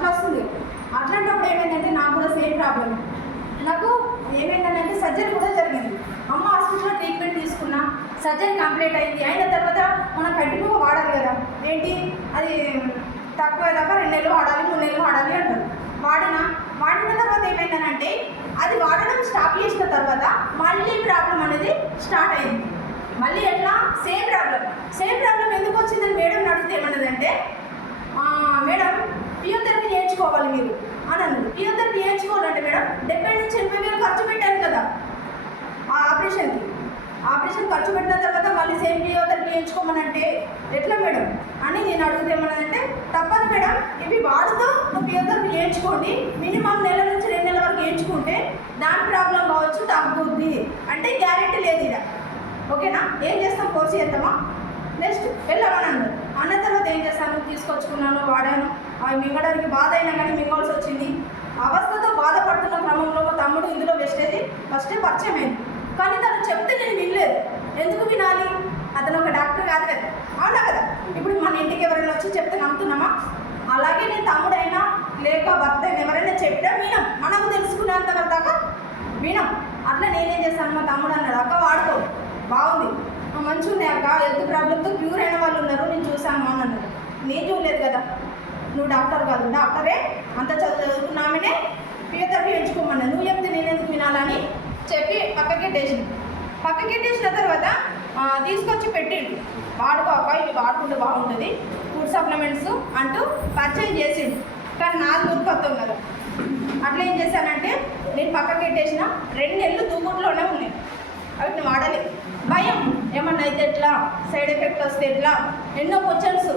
అట్లా వస్తుంది. అట్లాంటప్పుడు ఏమైందంటే నాకు కూడా సేమ్ ప్రాబ్లం. నాకు ఏమైందంటే సర్జరీ కూడా జరిగింది. అమ్మ హాస్పిటల్లో ట్రీట్మెంట్ తీసుకున్నా, సర్జరీ కంప్లీట్ అయింది. అయిన తర్వాత మనం కంటిన్యూగా వాడాలి కదా, ఏంటి అది తక్కువ దాకా 2 నెలలు వాడాలి, 3 నెలలు వాడాలి అంటారు. వాడిన తర్వాత ఏమైందనంటే అది వాడడం స్టాప్ చేసిన తర్వాత మళ్ళీ ప్రాబ్లం అనేది స్టార్ట్ అయింది. మళ్ళీ ఎట్లా సేమ్ ప్రాబ్లం ఎందుకు వచ్చిందని మేడం అడిగితే ఏమన్నదంటే, మేడం ఫిజియోథెరపీ నేర్చుకోవాలి మీరు అని అన్నది. ఫిజియోథెరపీ నేర్చుకోవాలంటే మేడం 70 నుంచి 80,000 ఖర్చు పెట్టాను కదా ఆ ఆపరేషన్ ఖర్చు పెట్టిన తర్వాత మళ్ళీ సేమ్ ఫిజియోథెరపీ నేర్చుకోమనంటే ఎట్లా మేడం అని నేను అడిగితే ఏమన్నదంటే, తప్పదు మేడం, ఇవి వాడుతూ నువ్వు ఫిజియోథెరపీ నేర్చుకోండి, మినిమం 1 నెల నుంచి 2 నెలల వరకు నేర్చుకుంటే దాని ప్రాబ్లం కావచ్చు తగ్గుద్ది అంటే గ్యారెంటీ లేదు ఇక. ఓకేనా, ఏం చేస్తాం, కోర్సు చేద్దామా, నెక్స్ట్ వెళ్ళమని అన్నారు. అన్న తర్వాత ఏం చేస్తాను, తీసుకొచ్చుకున్నాను, వాడాను. అవి మింగడానికి బాధ అయినా కానీ మింగాల్సి వచ్చింది. అవస్థతో బాధపడుతున్న క్రమంలో మా తమ్ముడు ఇందులో ఫస్టే పరిచయం అయింది. కానీ తను చెప్తే నేను వినలేదు. ఎందుకు వినాలి, అతను ఒక డాక్టర్ కాదు కదా, అవునా కదా. ఇప్పుడు మన ఇంటికి ఎవరైనా వచ్చి చెప్తే నమ్ముతున్నామా? అలాగే నేను తమ్ముడైనా లేక భర్త అయినా ఎవరైనా చెప్పినా వినం, మనకు తెలుసుకునేంత వరకు దాకా వినం. అట్లా నేనేం చేస్తాను, మా తమ్ముడు అన్నాడు, అక్క వాడుకో బాగుంది, మంచిగా ఉన్నాయి అక్క, హెల్త్ ప్రాబ్లంతో క్యూర్ అయిన వాళ్ళు ఉన్నారు, నేను చూసాను అని అన్నాడు. నేను చూడలేదు కదా, నువ్వు డాక్టర్ కాదు, డాక్టరే అంత చదువుకున్నామనే ఫిజియోథెరపీ ఎంచుకోమన్నా, నువ్వు చెప్తే నేను ఎందుకు వినాలని చెప్పి పక్కకెట్టేసిన తర్వాత తీసుకొచ్చి పెట్టిండు, వాడుకో అక్క, ఇవి వాడుకుంటే బాగుంటుంది, ఫుడ్ సప్లిమెంట్స్ అంటూ పర్చేజ్ చేసిండు. కానీ నాకు ఊరికొత్తాం కదా, అట్లా ఏం చేశానంటే నేను పక్కకెట్టేసిన 2 నెలలు దూకుట్లోనే ఉన్నాయి. వాటిని వాడాలి, భయం ఏమన్నా అయితే ఎట్లా, సైడ్ ఎఫెక్ట్ వస్తే ఎట్లా, ఎన్నో క్వశ్చన్స్.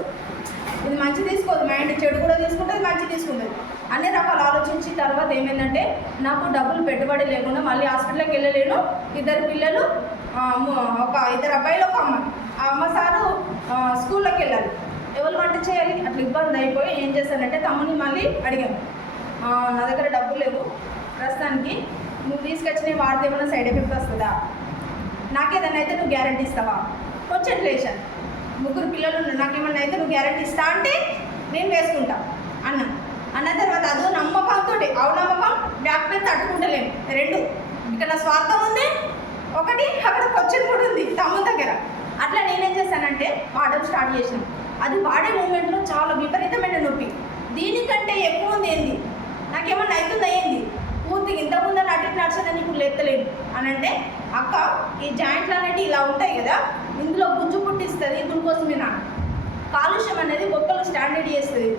ఇది మంచి తీసుకోదు, మైండ్ చెడు కూడా తీసుకుంటుంది, మంచి తీసుకుంటుంది, అన్ని రకాలు ఆలోచించి తర్వాత ఏమైందంటే నాకు డబ్బులు పెట్టుబడి లేకుండా మళ్ళీ హాస్పిటల్కి వెళ్ళలేను. 2 పిల్లలు, ఒక 2 అబ్బాయిలు, ఒక అమ్మాయి. ఆ అమ్మ సారు స్కూల్లోకి వెళ్ళాలి, ఎవరు వంట చేయాలి, అట్లా ఇబ్బంది అయిపోయి ఏం చేశానంటే తమ్ముని మళ్ళీ అడిగాను, నా దగ్గర డబ్బులు లేవు ప్రస్తుతానికి, నువ్వు తీసుకొచ్చి వాడితే ఏమైనా సైడ్ ఎఫెక్ట్ వస్తుందా, నాకేదన్నా అయితే నువ్వు గ్యారెంటీ ఇస్తావా, కొంచెం లేచాను, 3 పిల్లలు ఉన్నారు, నాకేమన్నా అయితే నువ్వు గ్యారెంటీ ఇస్తా అంటే నేను వేసుకుంటా అన్న తర్వాత అదో నమ్మకంతో, నమ్మకం బ్యాక్ మీద తట్టుకుంటలేను, 2 ఇక్కడ నా స్వార్థం ఉంది, ఒకటి అక్కడ క్వశ్చన్ కూడా ఉంది తమ్ముని దగ్గర. అట్లా నేనేం చేశానంటే వాడడం స్టార్ట్ చేసాను. అది వాడే మూమెంట్లో చాలా విపరీతమైన నొప్పి, దీనికంటే ఎక్కువ ఉంది ఏంది, నాకేమన్నా అవుతుంది అయ్యింది పూర్తిగా. ఇంతకుముందు అటు నడిచిందని ఇప్పుడు లేత్తలేను అని అంటే, అక్క ఈ జాయింట్లు అనేవి ఇలా ఉంటాయి కదా, ఇందులో గుజ్జు పుట్టిస్తుంది, గ్లూకోజ్ మీద కాలుష్యం అనేది బొక్కలు స్టాండర్డ్ చేస్తుంది,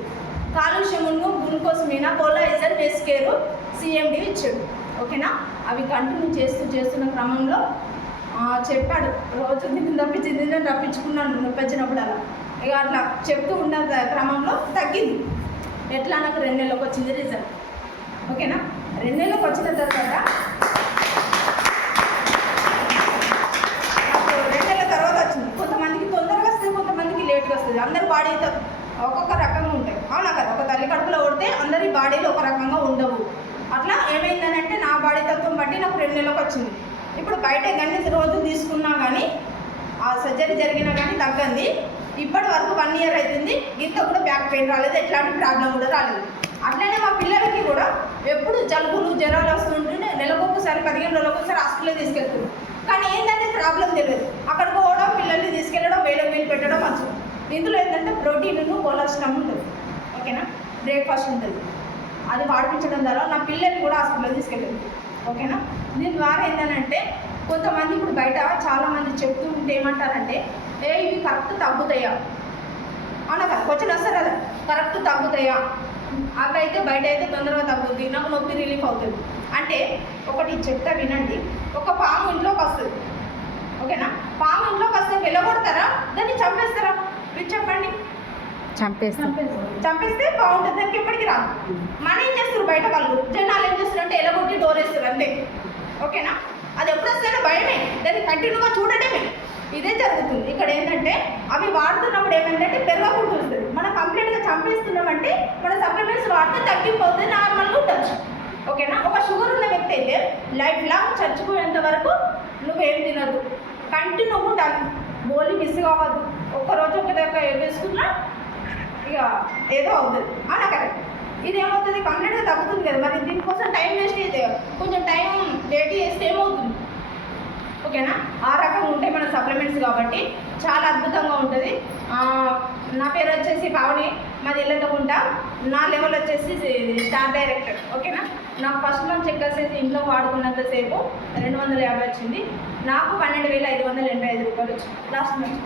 కాలుష్యమును గ్లూకోజ్ మీద కొలైజర్ బెస్కేరు CMD ఇచ్చాడు. ఓకేనా, అవి కంటిన్యూ చేస్తున్న క్రమంలో చెప్పాడు, రోజు తిని రప్పించుకున్నాను నొప్పి వచ్చినప్పుడు. అలా ఇక అట్లా చెప్తూ ఉన్న క్రమంలో తగ్గింది. ఎట్లా నాకు 2 నెలలకు వచ్చింది రిజల్ట్. ఓకేనా, 2 నెలలకు వచ్చిన తర్వాత నాకు 2 నెలల తర్వాత వచ్చింది. కొంతమందికి తొందరగా వస్తుంది, కొంతమందికి లేట్గా వస్తుంది. అందరి బాడీతో ఒక్కొక్క రకంగా ఉంటాయి, అవునా కదా. ఒక తల్లి కడుపులో కొడితే అందరి బాడీలో ఒక రకంగా ఉండవు. అట్లా ఏమైందనంటే నా బాడీ తత్వం బట్టి నాకు 2 నెలలకు వచ్చింది. ఇప్పుడు బయట గన్ని రోజు తీసుకున్నా కానీ, ఆ సర్జరీ జరిగినా కానీ తగ్గంది. ఇప్పటి వరకు 1 ఇయర్ అవుతుంది, ఇంత కూడా బ్యాక్ పెయిన్ రాలేదు, ఎట్లాంటి ప్రాబ్లం కూడా రాలేదు. అట్లనే మా పిల్లలకి కూడా ఎప్పుడు జలుబులు జ్వరాలు వస్తుంటుంటే నెలకొకసారి 15 రోజులకు ఒకసారి హాస్పిటల్లో తీసుకెళ్తున్నాం. కానీ ఏంటంటే ప్రాబ్లం తెలియదు, అక్కడికి పోవడం, పిల్లల్ని తీసుకెళ్ళడం, వేరే వీలు పెట్టడం మంచిది. ఇందులో ఏంటంటే ప్రోటీన్ను కొలెస్ట్రాల్ ఉంటుంది. ఓకేనా, బ్రేక్ఫాస్ట్ ఉంటుంది, అది వాడిపించడం ద్వారా నా పిల్లల్ని కూడా హాస్పిటల్లో తీసుకెళ్ళింది. ఓకేనా, దీని ద్వారా ఏంటంటే కొంతమంది ఇప్పుడు బయట చాలామంది చెప్తూ ఉంటే ఏమంటారంటే, ఇవి కరెక్ట్ తగ్గుతాయా, అవునా కదా, క్వశ్చన్ వస్తారు కదా, కరెక్ట్ తగ్గుతాయా, అవి అయితే బయట అయితే తొందరగా తగ్గుద్ది, నాకు నొప్పి రిలీఫ్ అవుతుంది అంటే, ఒకటి చెప్తా వినండి. ఒక పాము ఇంట్లోకి వస్తుంది, ఓకేనా, పాము ఇంట్లోకి వస్తే వెళ్ళగొడతారా, దాన్ని చంపేస్తారా, మీరు చెప్పండి. చంపేస్తే బాగుంటుంది, దానికి ఎప్పటికీ రాదు. మన ఏం చేస్తారు బయట వాళ్ళు, జనాలు ఏం చేస్తారు అంటే ఎలగొట్టి డోర్ వేస్తారు అంతే. ఓకేనా, అది ఎప్పుడు వస్తారో భయమే, దాన్ని కంటిన్యూగా చూడడమే. ఇదే జరుగుతుంది ఇక్కడ. ఏంటంటే అవి వాడుతున్నప్పుడు ఏమైందంటే పెరగకుండా వస్తుంది. మనం కంప్లీట్గా చంపేస్తున్నామంటే మన సప్లిమెంట్స్ వాడితే తగ్గిపోతే నార్మల్గా ఉండొచ్చు. ఓకేనా, ఒక షుగర్ ఉన్న వ్యక్తి అయితే లైఫ్ లాంగ్ చచ్చిపోయేంత వరకు నువ్వేం తినదు, కంటిన్యూ ఉండాలి, గోళీ మిస్ కావద్దు. ఒక్కరోజు ఒక దగ్గర వేసుకున్నా ఇక ఏదో అవుతుంది, అవునా కరెక్ట్. ఇది ఏమవుతుంది కంప్లీట్గా తగ్గుతుంది కదా, మరి దీనికోసం టైం వేస్ట్ అయితే కొంచెం టైం డేట్ చేస్తే ఏమవుతుంది? ఓకేనా, ఆ రకంగా ఉంటాయి మన సప్లిమెంట్స్ కాబట్టి చాలా అద్భుతంగా ఉంటుంది. నా పేరు వచ్చేసి పావని, మాది ఇల్లెందుకుంట, నా లెవెల్ వచ్చేసి స్టార్ డైరెక్టర్. ఓకేనా, నాకు ఫస్ట్ మంత్ చెక్ వచ్చేసి ఇంట్లో వాడుకున్నంతసేపు 250 వచ్చింది, నాకు 12,585 రూపాయలు వచ్చింది లాస్ట్ మంత్.